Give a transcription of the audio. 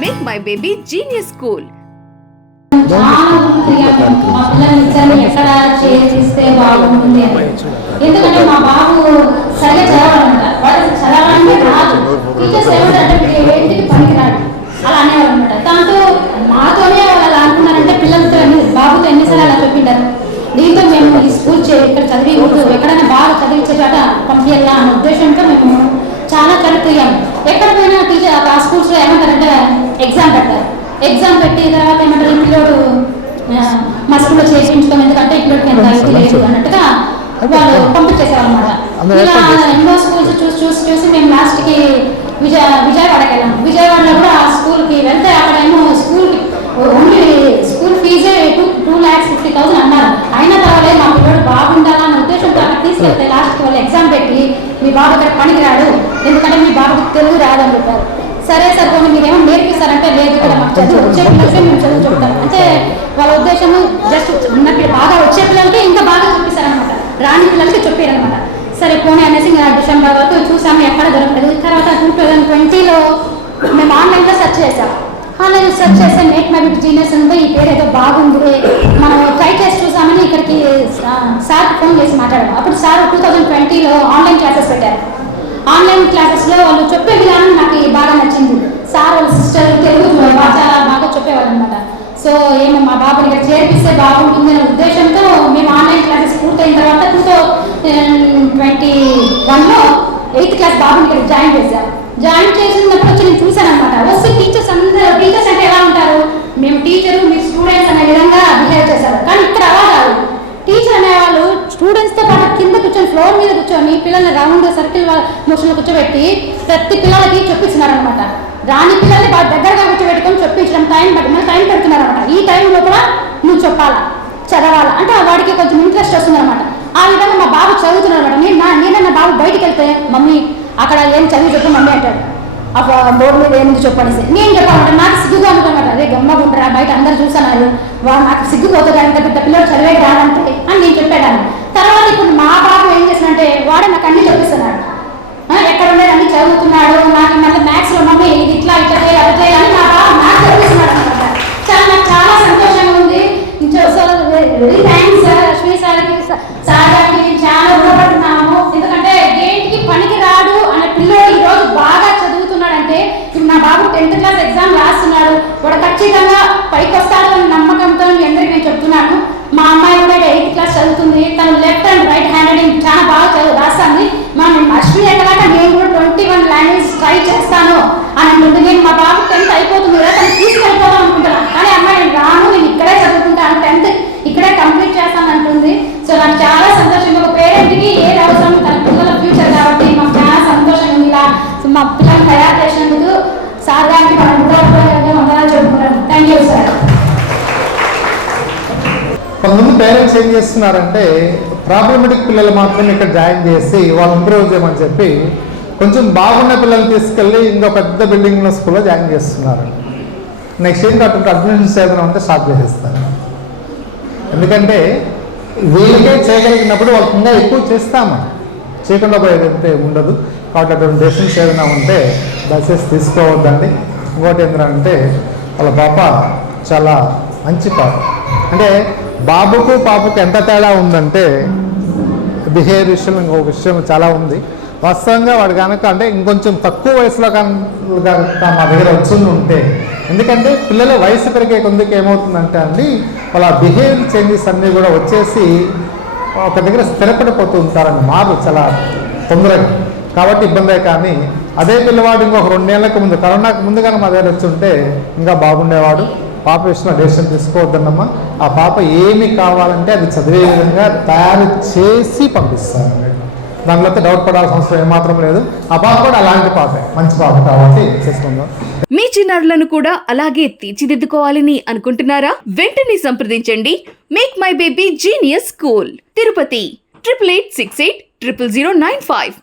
Make my baby genius school మా పిల్లల్ని ఎక్కడ బాగుంటుంది అని ఎందుకంటే మా బాబు సరిగా చదవాలంట వాడు చదవాలంటే రాదు టీచర్స్ ఏమంటే ఏంటికి పనికిరాడు అలా అనేవారు అనమాట దాంతో మాతోనే వాళ్ళు అలా అనుకున్నారంటే పిల్లలతో ఎన్ని బాబుతో ఎన్నిసార్లు అలా చెప్పింటారు. దీంతో మేము ఈ స్కూల్ చే ఇక్కడ చదివి ఎక్కడైనా బాగా చదివించే చోట పంపించాలా అనే ఉద్దేశంతో మేము చాలా చదువుతాం ఎక్కడ పోయినా టీచర్ ఆ స్కూల్స్లో ఏమంటారంటే ఎగ్జామ్ పెడతారు ఎగ్జామ్ పెట్టి తర్వాత ఏమంటారు ఆ, మా స్కూల్లో చేయించుకోం ఎందుకంటే పిల్లోడికి ఎంత లేదు అన్నట్టుగా వాళ్ళు పంపించేసారు అనమాట ఇలా ఎన్నో స్కూల్స్ చూసి చూసి చూసి మేము లాస్ట్కి విజయ విజయవాడకి వెళ్ళాం విజయవాడలో కూడా ఆ స్కూల్కి వెళ్తే అక్కడ ఏమో స్కూల్కి only school ఫీజే two two lakhs fifty thousand అన్నారు అయినా పర్వాలేదు మా పిల్లడు బాగుండాలన్న ఉద్దేశంతో అక్కడ తీసుకెళ్తే లాస్ట్కి వాళ్ళు ఎగ్జామ్ పెట్టి మీ బాబు ఇక్కడ పనికి రాడు ఎందుకంటే మీ బాబుకి తెలుగు రాదని చెప్పారు సరే సార్ పోనీ మీరేమో నేర్పిస్తారంటే లేదు ఇక్కడ మాకు చదువు వచ్చే పిల్లలకే మేము చదువు చెప్తాం. అంటే వాళ్ళ ఉద్దేశం జస్ట్ ఉన్న బాగా వచ్చే పిల్లలకి ఇంకా బాగా చూపిస్తారనమాట రాని పిల్లలకి చెప్పారనమాట సరే పోనీ అనేసి డిసెంబర్ వరకు చూసాము ఎక్కడ దొరకలేదు. తర్వాత టూ థౌజండ్ ట్వంటీలో మేము ఆన్లైన్లో సెర్చ్ చేసాం ఆన్లైన్ సెర్చ్ చేస్తే నేట్ మెరిట్ జీనియస్ ఉంది ఈ పేరు ఏదో బాగుంది మనం ట్రై చేసి చూసామని ఇక్కడికి సార్ ఫోన్ చేసి మాట్లాడాము అప్పుడు సార్ టూ థౌజండ్ ట్వంటీలో ఆన్లైన్ క్లాసెస్ పెట్టారు. ఆన్లైన్ క్లాసెస్లో వాళ్ళు చెప్పే విధానం సార్ వాళ్ళ సిస్టర్ తెలుగు బాగా చాలా బాగా చెప్పేవారు అనమాట సో ఏమో మా బాబుని ఇక్కడ చేర్పిస్తే బాగుంటుంది అనే ఉద్దేశంతో మేము ఆన్లైన్ క్లాసెస్ పూర్తయిన తర్వాత టూ థౌజండ్ ట్వంటీ వన్లో ఎయిత్ క్లాస్ బాబుని ఇక్కడ జాయిన్ చేశాం జాయిన్ చేసినప్పుడు వచ్చి నేను చూశాను అనమాట వస్తే టీచర్స్ అందరూ టీచర్స్ అంటే ఎలా ఉంటారు? మేము టీచరు మీరు స్టూడెంట్స్ అనే విధంగా బిహేవ్ చేశారు. కానీ ఇక్కడ అలా కాదు. టీచర్ అనేవాళ్ళు స్టూడెంట్స్తో పాటు కింద కూర్చొని ఫ్లోర్ మీద కూర్చొని పిల్లల్ని రౌండ్ సర్కిల్ మోషన్లో కూర్చోబెట్టి ప్రతి పిల్లలకి చెప్పిస్తున్నారనమాట అనమాట రాని పిల్లల్ని బాగా దగ్గరగా కూర్చోబెట్టుకొని చెప్పించడం టైం బట్టి మళ్ళీ టైం పెడుతున్నారు అనమాట ఈ టైంలో కూడా నువ్వు చెప్పాలా? చదవాలా? అంటే ఆ వాడికి కొంచెం ఇంట్రెస్ట్ వస్తుంది అనమాట ఆ విధంగా మా బాబు చదువుతున్నాడు అనమాట నేను నా నేనే నా బాబు బయటికి వెళ్తే మమ్మీ అక్కడ ఏం చదివి చెప్పు మమ్మీ అంటాడు. ఆ బోర్డు మీద ఏముంది చెప్పనేసి నేను చెప్పాలంటే నాకు సిగ్గుగా అనుకున్నమాట అదే గమ్మగుంటారా బయట అందరు చూసాను వాడు నాకు సిగ్గుపోతుంది? అంత పెద్ద పిల్లలు చదివే రాదంటే అని నేను చెప్పేదాన్ని తర్వాత ఇప్పుడు మా బాబు ఏం చేసినంటే వాడే నాకు అన్ని చెప్పిస్తున్నాడు ఆ, ఎక్కడ ఉండేది అన్ని చదువుతున్నాడు నాకు మళ్ళీ మ్యాథ్స్లో మమ్మీ ఇది ఇట్లా ఇట్లా చేయాలి అట్లా చేయాలి అని మా బాబు నాకు చెప్పిస్తున్నాడు అనమాట చాలా నాకు చాలా సంతోషంగా ఉంది so very thanks sir Lakshmi సార్కి సార్ గారికి నేను చాలా రుణపడుతున్నాము ఎందుకంటే దేనికి పనికి రాడు అనే పిల్లోడు ఈ రోజు బాగా చదువుతున్నాడంటే ఇప్పుడు నా బాబు టెన్త్ క్లాస్ ఎగ్జామ్ రాస్తున్నాడు వాడు ఖచ్చితంగా పైకి వస్తాడు అని నమ్మకంతో మీ అందరికీ నేను చెప్తున్నాను. మా అమ్మాయి కూడా ఎయిత్ క్లాస్ చదువుతుంది తను లెఫ్ట్ అండ్ రైట్ రైటింగ్ చాలా బాగా చదువు రాస్తుంది. మా మేము అశ్విని ఎక్కడాక నేను కూడా ట్వంటీ వన్ లాంగ్వేజ్ ట్రై చేస్తాను అని అంటుంది. నేను మా బాబు టెన్త్ అయిపోతుంది కదా తను తీసుకెళ్ళిపోదాం అనుకుంటున్నాను. కానీ అమ్మాయి నేను రాను నేను ఇక్కడే చదువుకుంటాను. టెన్త్ ఇక్కడే కంప్లీట్ చేస్తాను అంటుంది. సో నాకు చాలా సంతోషంగా ఒక పేరెంట్కి ఏది అవసరం తన పిల్లల ఫ్యూచర్ కాబట్టి మాకు చాలా సంతోషం ఉంది ఇలా. సో మా పిల్లలు తయారు చేసినందుకు సార్ గారికి మనం వందనాలు చెప్పుకుంటాను థ్యాంక్ యూ సార్ కొంతమంది పేరెంట్స్ ఏం చేస్తున్నారంటే ప్రాబ్లమెటిక్ పిల్లలు మాత్రమే ఇక్కడ జాయిన్ చేసి వాళ్ళు ఇంప్రూవ్ చేయమని చెప్పి కొంచెం బాగున్న పిల్లల్ని తీసుకెళ్ళి ఇంకో పెద్ద బిల్డింగ్లో స్కూల్లో జాయిన్ చేస్తున్నారు. నెక్స్ట్ ఏంటి అటువంటి అడ్మిషన్స్ ఏదైనా ఉంటే స్టార్ట్ చేసేస్తారు. ఎందుకంటే వీళ్ళకే చేయగలిగినప్పుడు వాళ్ళకి ఇంకా ఎక్కువ చేస్తాము? చేయకుండా పోయేది అంటే ఉండదు. కాబట్టి అటువంటి డెసిషన్స్ ఏదైనా ఉంటే దయచేసి తీసుకోవద్దండి. ఇంకోటి ఏంటంటే వాళ్ళ పాప చాలా మంచి పాప. అంటే బాబుకు పాపకు ఎంత తేడా ఉందంటే బిహేవియర్ విషయం ఇంకొక విషయం చాలా ఉంది. వాస్తవంగా వాడు కనుక అంటే ఇంకొంచెం తక్కువ వయసులో కనుక మా దగ్గర వచ్చింది ఉంటే ఎందుకంటే పిల్లల వయసు పెరిగే కొందుకు ఏమవుతుందంటే అండి వాళ్ళ బిహేవియర్ చేంజెస్ అన్నీ కూడా వచ్చేసి ఒక దగ్గర స్థిరపడిపోతూ ఉంటారని మారు చాలా తొందరగా. కాబట్టి ఇబ్బందే కానీ అదే పిల్లవాడు ఇంకొక రెండేళ్ళకు ముందు కరోనాకు ముందు కానీ మా దగ్గర వచ్చుంటే ఉంటే ఇంకా బాగుండేవాడు. పాప విషయంలో డెసిషన్ తీసుకోవద్దన్నమ్మా. ఆ పాప ఏమి కావాలంటే అది చదివే విధంగా తయారు చేసి పంపిస్తారు. దానిలో డౌట్ పడాల్సిన అవసరం ఏమాత్రం లేదు. ఆ పాప కూడా అలాంటి పాపే మంచి పాప కాబట్టి చేసుకుందాం. మీ చిన్నారులను కూడా అలాగే తీర్చిదిద్దుకోవాలని అనుకుంటున్నారా? వెంటనే సంప్రదించండి. Make my baby genius school Tirupati triple eight six eight triple zero nine five